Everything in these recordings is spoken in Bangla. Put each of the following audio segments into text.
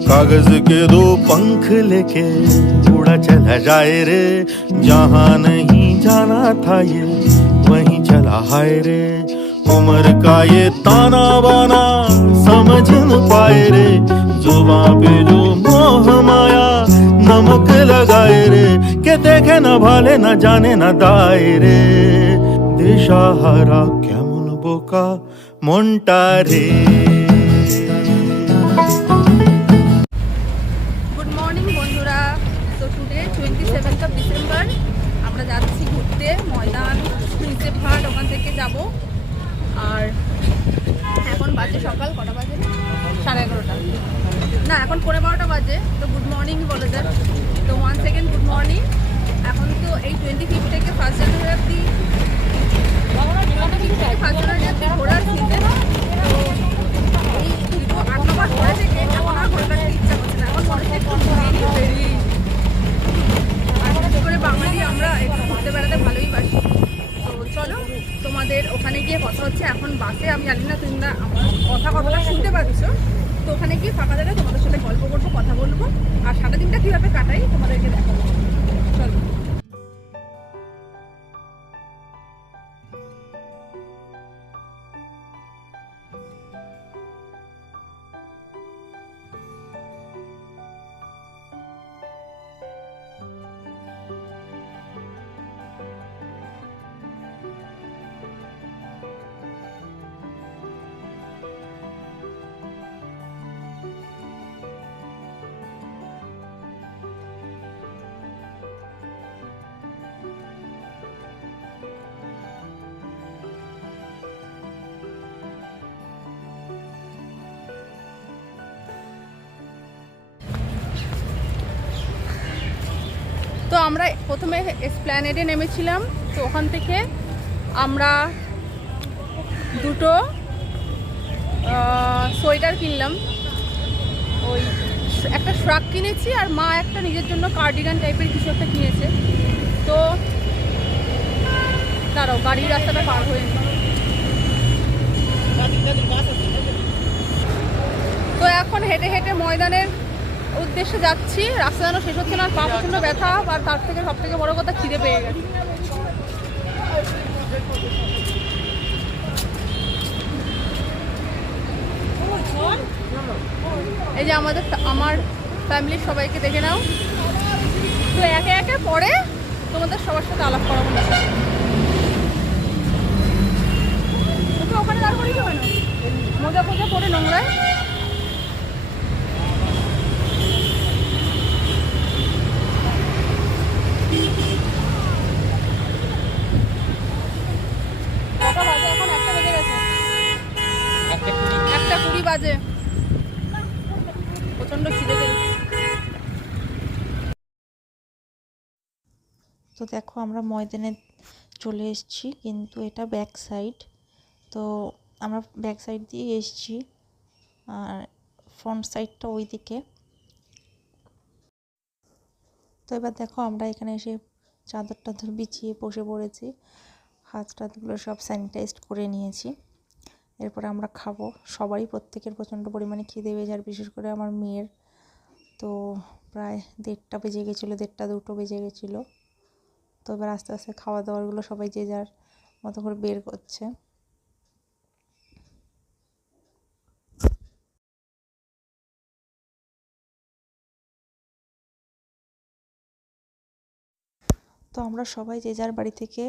कागज के दो पंख लेके उड़ा चला जाए रे जहाँ नहीं जाना था ये वहीं चला हाय रे उम्र का ये ताना बाना समझ न पाए रे जुबा पे जो मोह माया नमक लगाए रे के देखे न भाले न जाने न दाए रे দিশাহারা কেমন বোকা মনটা রে সেভেন্থ অফ ডিসেম্বর আমরা যাচ্ছি ঘুরতে, ময়দান নিচে ভাট ওখান থেকে যাব। আর এখন বাজে সকাল, কটা বাজে? সাড়ে এগারোটা। না, এখন পনেরো বারোটা বাজে, তো গুড মর্নিং বলে যাক তো ওয়ান সেকেন্ড গুড মর্নিং এখন তো আমরা প্রথমে এসপ্ল্যানেডে নেমেছিলাম, তো ওখান থেকে আমরা দুটো সোয়েটার কিনলাম। ওই একটা শ্রাক কিনেছি আর মা একটা নিজের জন্য কার্ডিগান টাইপের কিছু একটা কিনেছে। তো দাঁড়াও, গাড়ির রাস্তাটা পার হয়ে তো এখন হেঁটে হেঁটে ময়দানের উদ্দেশ্যে যাচ্ছি। রাস্তা যেন শেষ হচ্ছে না পা প্রচণ্ড ব্যথা, আর তার থেকে সব থেকে বড় কথা খিদে পেয়ে গেছে। এই যে আমাদের আমার ফ্যামিলির সবাইকে দেখে নাও। তো একে একে পরে তোমাদের সবার সাথে আলাপ করাবো। না তোকে ওখানে দাঁড় করিয়ে মোজা ফোজা পরে নোংরায় কটা বাজে এখন একটা বেজে গেছে একটা কুড়ি বাজে প্রচণ্ড খিদে পেয়েছে তো দেখো আমরা ময়দানে চলে এসেছি, কিন্তু এটা ব্যাক সাইড তো আমরা ব্যাক সাইড দিয়ে এসেছি, আর ফ্রন্ট সাইডটা ওই দিকে তো এবার দেখো আমরা এখানে এসে চাদর টাদর বিছিয়ে বসে পড়েছি। হাত টাতগুলো সব স্যানিটাইজ করে নিয়েছি। এরপরে আমরা খাব। সবারই প্রত্যেকের প্রচণ্ড পরিমাণে খিদে পেয়েছে, আর বিশেষ করে আমার মেয়ের। তো প্রায় দেড়টা বেজে গেছিল, দেড়টা দুটো বেজে গেছিল। তো এবার আস্তে আস্তে খাওয়া দাওয়ারগুলো সবাই যে যার মতো করে বের করছে। তো আমরা সবাই যে যার বাড়ি থেকে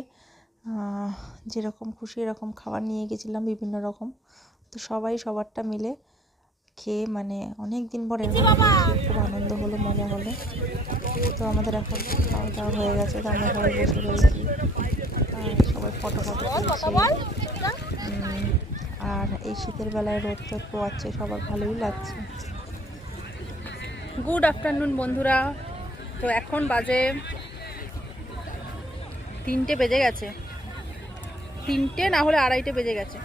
যেরকম খুশি এরকম খাবার নিয়ে গেছিলাম বিভিন্ন রকম। তো সবাই সবারটা মিলে খেয়ে মানে অনেক দিন পর খুব আনন্দ হলো মজা হলো। তো আমাদের এখন খাওয়া দাওয়া হয়ে গেছে তো আমরা সবাই বসে রয়েছি। সবাই ফটো ফটো আর এই শীতের বেলায় রোদ টোদ পোয়াচ্ছে সবার ভালোই লাগছে। গুড আফটারনুন বন্ধুরা। তো এখন বাজে তিনটে বেজে গেছে। তিনটে না হলে আড়াইটে বেজে গেছে।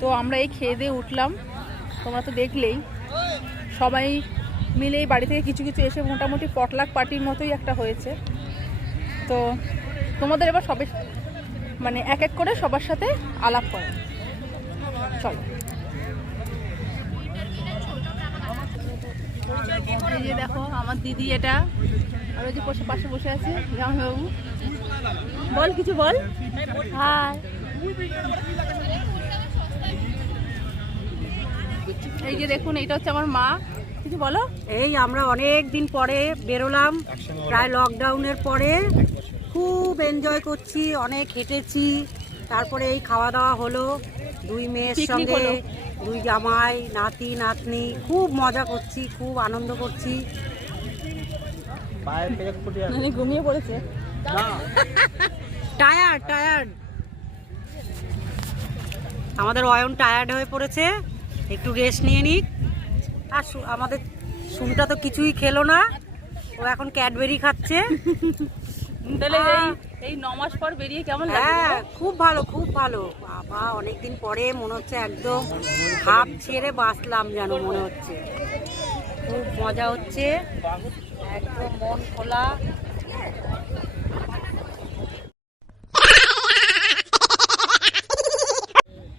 তো আমরা এই খেয়ে দিয়ে উঠলাম। তোমরা তো দেখলেই। সবাই মিলে এই বাড়ি থেকে কিছু কিছু এসে মোটামুটি পটলাক পার্টির মতোই একটা হয়েছে। তো তোমাদের এবার সবে মানে এক এক করে সবার সাথে আলাপ করে। চলো। দেখো, আমার দিদি এটা। আর ওই যে বসে পাশে বসে আছে বল, কিছু বল। হাই। এই যে দেখুন এটা হচ্ছে আমার মা। কিছু বলো? এই আমরা অনেক দিন পরে বেরোলাম। প্রায় লকডাউনের পরে। খুব এনজয় করছি অনেক হেঁটেছি। তারপরে এই খাওয়া দাওয়া হলো। দুই মেয়ের সঙ্গে দুই জামাই নাতি নাতনি। খুব মজা করছি খুব আনন্দ করছি। ঘুমিয়ে পড়েছে। টায়ার্ড টায়ার্ড আমাদের অয়ন টায়ার্ড হয়ে পড়েছে। একটু রেস্ট নিয়ে নিক। আর সু- আমাদের সুনটা তো কিছুই খেলো না। ও এখন ক্যাডবেরি খাচ্ছে। তাহলে এই এই ন মাস পর বেরিয়ে কেমন হ্যাঁ খুব ভালো খুব ভালো। বাবা অনেকদিন পরে মনে হচ্ছে একদম হাফ ছেড়ে বাঁচলাম যেন মনে হচ্ছে। খুব মজা হচ্ছে। একদম মন খোলা।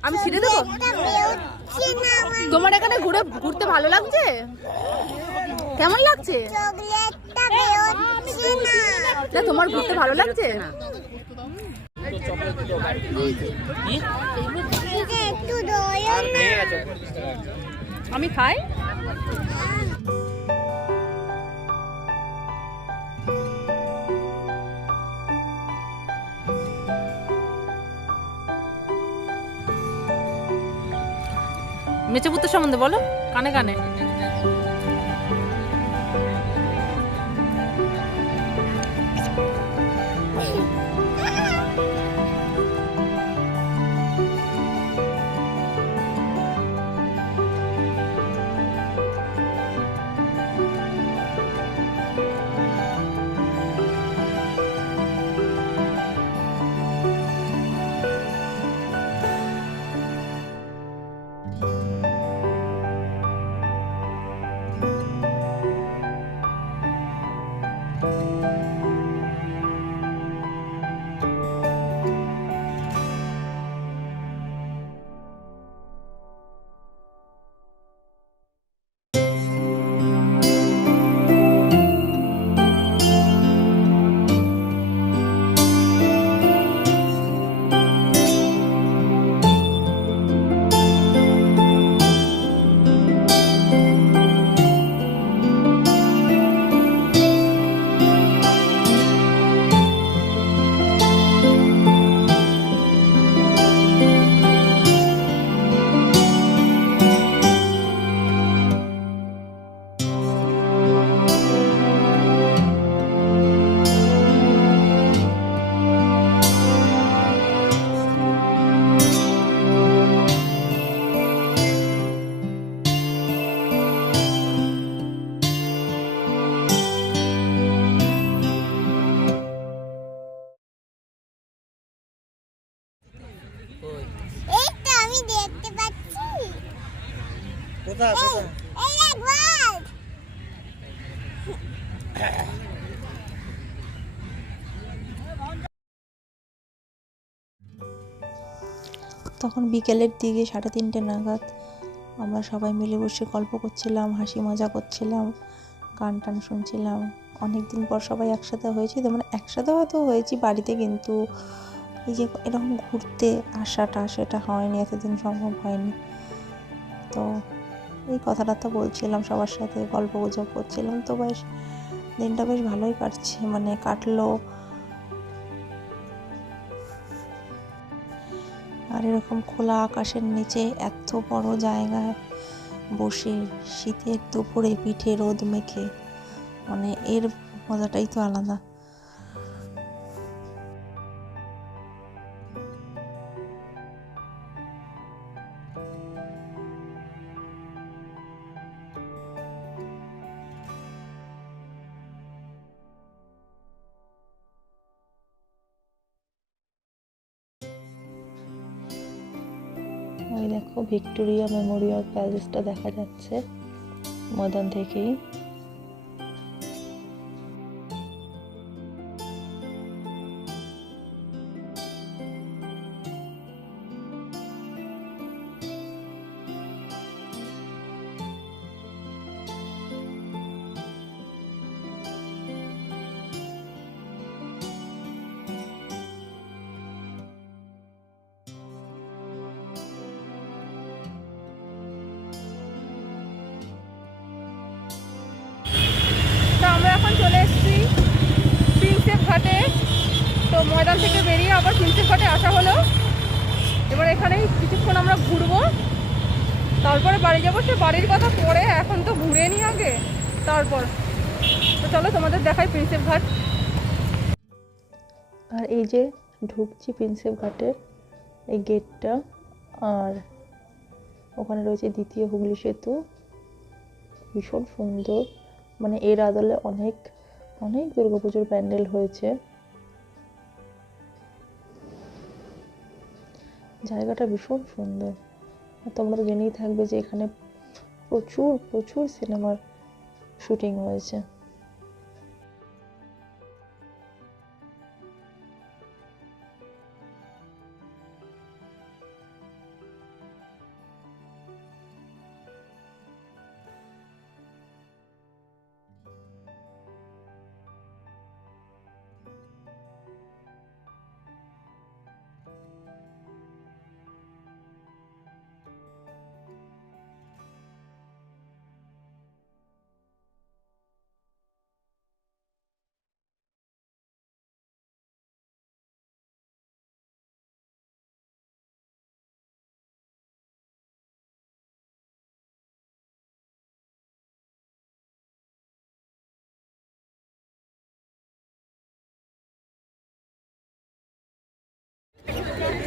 আমি ছিঁড়ে দেবো? তোমার এখানে ঘুরে ঘুরতে ভালো লাগছে? কেমন লাগছে? না তোমার ঘুরতে ভালো লাগছে? আমি খাই? পুত্র সম্বন্ধে বলো কানে কানে। কোথায় কোথায় তখন বিকেলের দিকে সাড়ে তিনটে নাগাদ আমরা সবাই মিলে বসে গল্প করছিলাম হাসি মজা করছিলাম গান টান শুনছিলাম। অনেক দিন পর সবাই একসাথে হয়েছি তো মানে একসাথে হয়তো হয়েছি বাড়িতে কিন্তু এই যে এরকম ঘুরতে আসাটা সেটা হয়নি এতদিন সম্ভব হয়নি। তো এই কথাটা বলছিলাম, সবার সাথে গল্প গুজব করছিলাম। তো বেশ, দিনটা বেশ ভালোই কাটছে মানে কাটলো। আর এরকম খোলা আকাশের নিচে এত বড় জায়গায় বসে শীতের দুপুরে পিঠে রোদ মেখে মানে এর মজাটাই তো আলাদা। ওই দেখো ভিক্টোরিয়া মেমোরিয়াল প্যালেসটা দেখা যাচ্ছে। ময়দান থেকেই। ময়দান থেকে বেরিয়ে আবার প্রিন্সেপ ঘাটে আসা হলো। এবার এখানেই কিছুক্ষণ আমরা ঘুরবো। তারপরে বাড়ি যাব, সে বাড়ির কথা পরে, এখন তো ঘুরে নি আগে। তারপর। তো চলো তোমাদের দেখাই প্রিন্সেপ ঘাট। আর এই যে ঢুকছি প্রিন্সেপ ঘাটের এই গেটটা, আর ওখানে রয়েছে দ্বিতীয় হুগলি সেতু। ভীষণ সুন্দর। মানে এর আদলে অনেক অনেক দুর্গাপুজোর প্যান্ডেল হয়েছে। জায়গাটা ভীষণ সুন্দর। আর তোমরা তো জেনেই থাকবে যে এখানে প্রচুর প্রচুর সিনেমার শুটিং হয়েছে।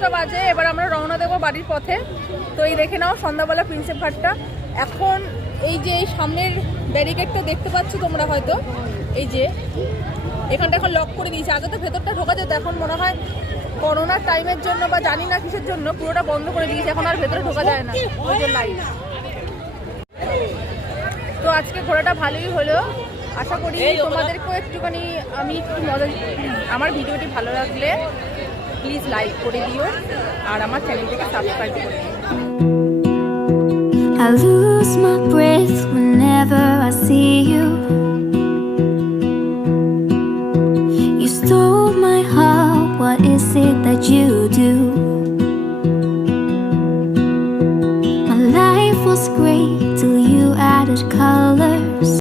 পাঁচটা বাজে এবার আমরা রওনা দেবো বাড়ির পথে। তো এই দেখে নাও সন্ধ্যাবেলা প্রিন্সেপ ঘাটটা। এখন এই যে এই সামনের ব্যারিকেডটা দেখতে পাচ্ছ তোমরা হয়তো? এই যে এখানটা এখন লক করে দিয়েছে। আগে তো ভেতরটা ঢোকা যেত এখন মনে হয় করোনার টাইমের জন্য বা জানি না কিসের জন্য পুরোটা বন্ধ করে দিয়েছে। এখন আর ভেতরে ঢোকা যায় না। ওই তো আজকে ঘোরাটা ভালোই হলো। আশা করি তোমাদেরকেও একটুখানি আমি একটু মজা আমার ভিডিওটি ভালো লাগলে প্লিজ লাইক করে দিও আর আমার চ্যানেলটিকে সাবস্ক্রাইব করে I lose my breath whenever I see you. You stole my heart, what is it that you do?